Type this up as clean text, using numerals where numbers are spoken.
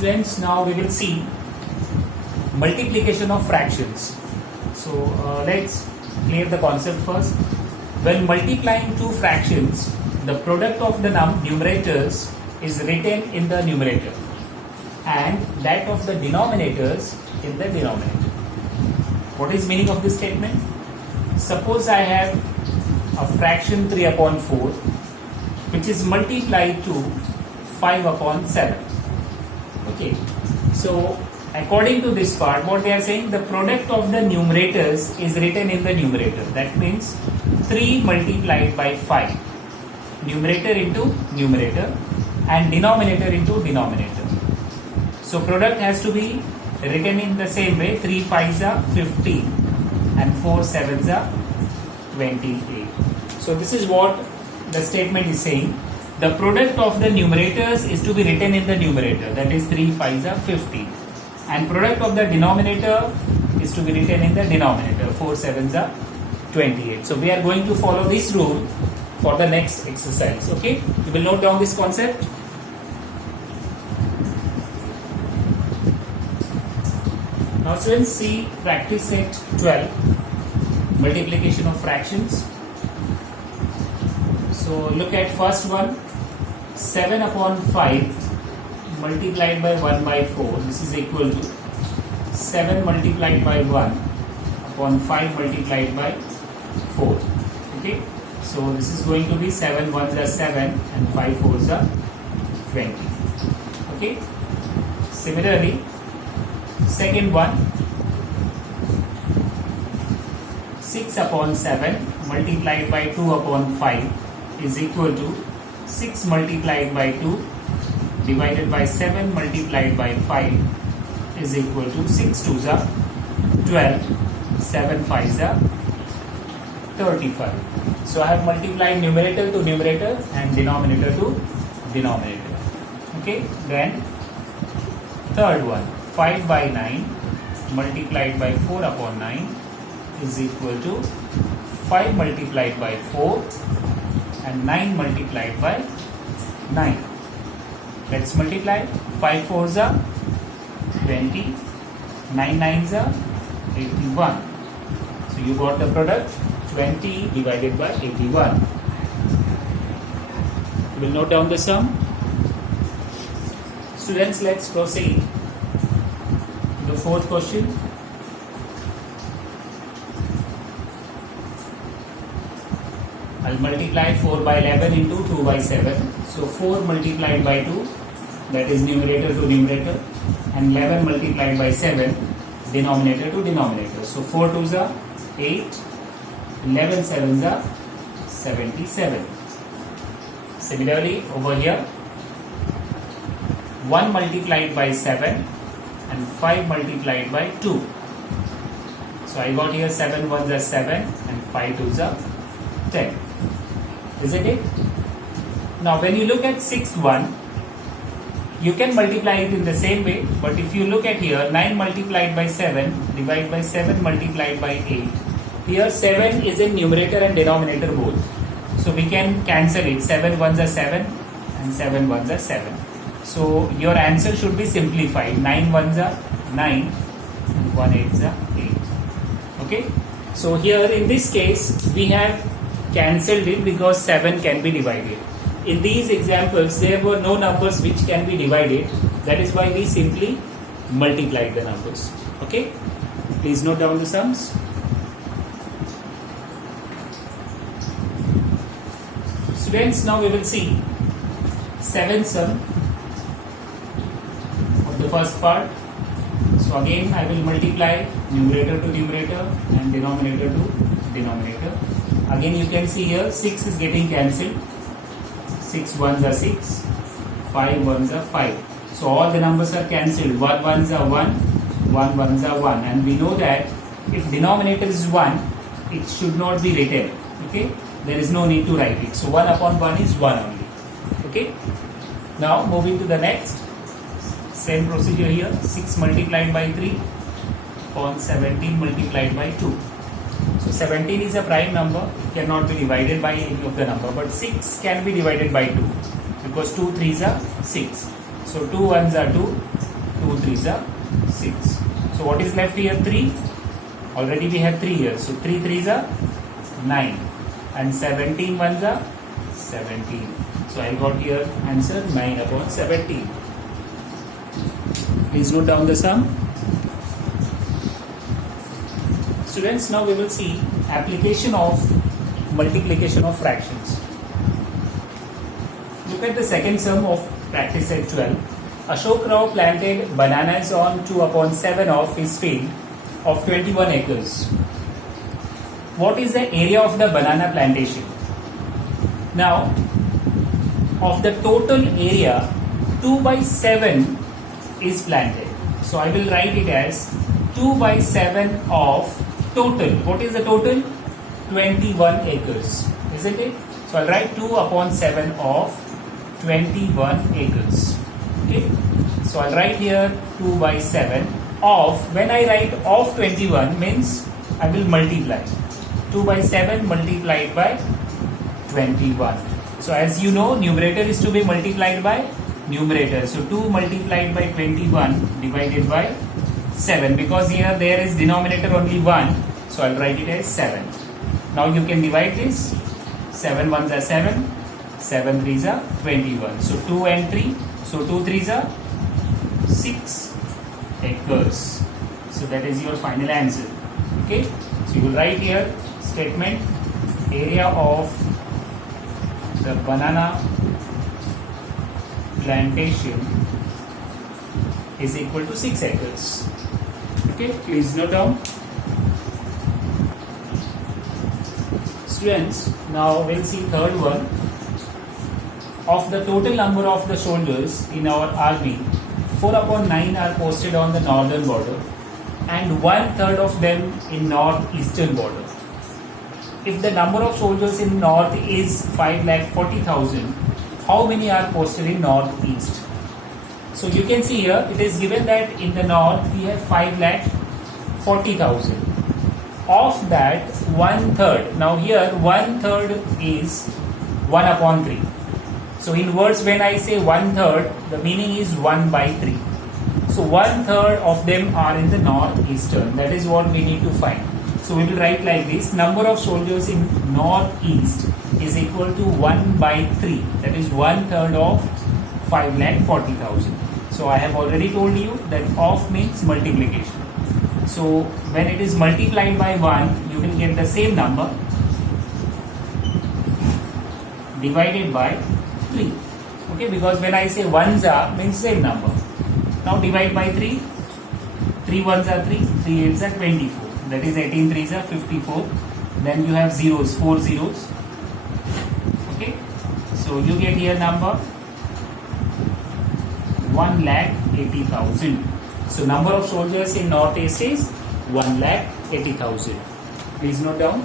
Students, now we will see multiplication of fractions. So let's clear the concept first. When multiplying two fractions, the product of the numerators is written in the numerator and that of the denominators in the denominator. What is meaning of this statement? Suppose I have a fraction 3 upon 4 which is multiplied to 5 upon 7. Okay, so according to this part, what they are saying, the product of the numerators is written in the numerator. That means 3 multiplied by 5. Numerator into numerator and denominator into denominator. So product has to be written in the same way. 3 5s are 15 and 4 7s are 28. So this is what the statement is saying. The product of the numerators is to be written in the numerator. That is 3 5s are 15. And product of the denominator is to be written in the denominator. 4 7s are 28. So we are going to follow this rule for the next exercise. Okay, you will note down this concept. Now students, see practice set 12, multiplication of fractions. So look at first one, 7 upon 5 multiplied by 1 by 4. This is equal to 7 multiplied by 1 upon 5 multiplied by 4. Okay, so this is going to be 7 1s are 7 and 5 4s are 20. Okay, similarly, second one, 6 upon 7 multiplied by 2 upon 5 is equal to 6 multiplied by 2 divided by 7 multiplied by 5 is equal to 6 2s are 12, 7 5s are 35. So I have multiplied numerator to numerator and denominator to denominator. Okay, then third one, 5 by 9 multiplied by 4 upon 9 is equal to 5 multiplied by 4 and 9 multiplied by 9. Let's multiply. 5 4s are 20, 9 9s are 81. So you got the product 20 divided by 81. You will note down the sum. Students, let's proceed to the fourth question. I'll multiply 4 by 11 into 2 by 7. So 4 multiplied by 2, that is numerator to numerator, and 11 multiplied by 7, denominator to denominator. So 4 2s are 8, 11 7s are 77. Similarly, over here, 1 multiplied by 7 and 5 multiplied by 2. So I got here 7 1s are 7 and 5 2s are 10. Isn't it? Now when you look at sixth one, you can multiply it in the same way, but if you look at here, 9 multiplied by 7 divided by 7 multiplied by 8, here 7 is in numerator and denominator both. So we can cancel it. 7 1s are 7 and 7 1s are 7. So your answer should be simplified. 9 1s are 9 and 1 8s are 8. Okay. So here in this case, we have cancelled it because 7 can be divided. In these examples, there were no numbers which can be divided. That is why we simply multiplied the numbers. Okay. Please note down the sums. Students, now we will see 7th sum of the first part. So again, I will multiply numerator to numerator and denominator to denominator. Again, you can see here 6 is getting cancelled. 6 1s are 6, 5 1s are 5. So all the numbers are cancelled. 1 1s are 1, 1 1s are 1. And we know that if denominator is 1, it should not be written. Okay, there is no need to write it. So 1 upon 1 is 1 only. Okay. Now moving to the next. Same procedure here. 6 multiplied by 3 upon 17 multiplied by 2. So 17 is a prime number. It cannot be divided by any of the number. But 6 can be divided by 2 because 2 3s are 6. So 2 1s are 2 2 3s are 6. So what is left here? 3. Already we have 3 here. So 3 3s are 9. And 17 ones are 17. So I got here answer 9 upon 17. Please note down the sum. Students, now we will see application of multiplication of fractions. Look at the second sum of practice set 12. Ashok Rao planted bananas on 2 upon 7 of his field of 21 acres. What is the area of the banana plantation? Now, of the total area, 2 by 7 is planted. So I will write it as 2 by 7 of total. What is the total? 21 acres, isn't it? So I'll write 2 upon 7 of 21 acres. Okay. So I'll write here 2 by 7 of. When I write of 21 means I will multiply. 2 by 7 multiplied by 21. So as you know, numerator is to be multiplied by numerator. So 2 multiplied by 21 divided by 7, because here there is denominator only 1. So I'll write it as 7. Now you can divide this. 7 ones are 7. 7 threes are 21. So 2 and 3. So 2 threes are 6 acres. So that is your final answer. Okay. So you will write here statement, area of the banana plantation is equal to 6 acres. Okay, please note down. Students, now we'll see third one. Of the total number of the soldiers in our army, 4 upon 9 are posted on the northern border and 1/3 of them in northeastern border. If the number of soldiers in north is 5,40,000, how many are posted in northeast? So you can see here it is given that in the north we have 5,40,000. Of that 1/3. Now here 1/3 is 1 upon 3. So in words, when I say 1/3, the meaning is 1 by 3. So 1/3 of them are in the northeastern. That is what we need to find. So we will write like this: number of soldiers in northeast is equal to 1 by 3. That is 1/3 of 5,40,000. So I have already told you that of means multiplication. So when it is multiplied by 1, you will get the same number divided by 3. Okay, because when I say 1s are means same number. Now divide by 3. 3 1s are 3, 3 8s are 24. That is 18 3s are 54. Then you have zeros, 4 zeros. Okay, so you get here number 1,80,000. So number of soldiers in northeast is 1,80,000. Please note down.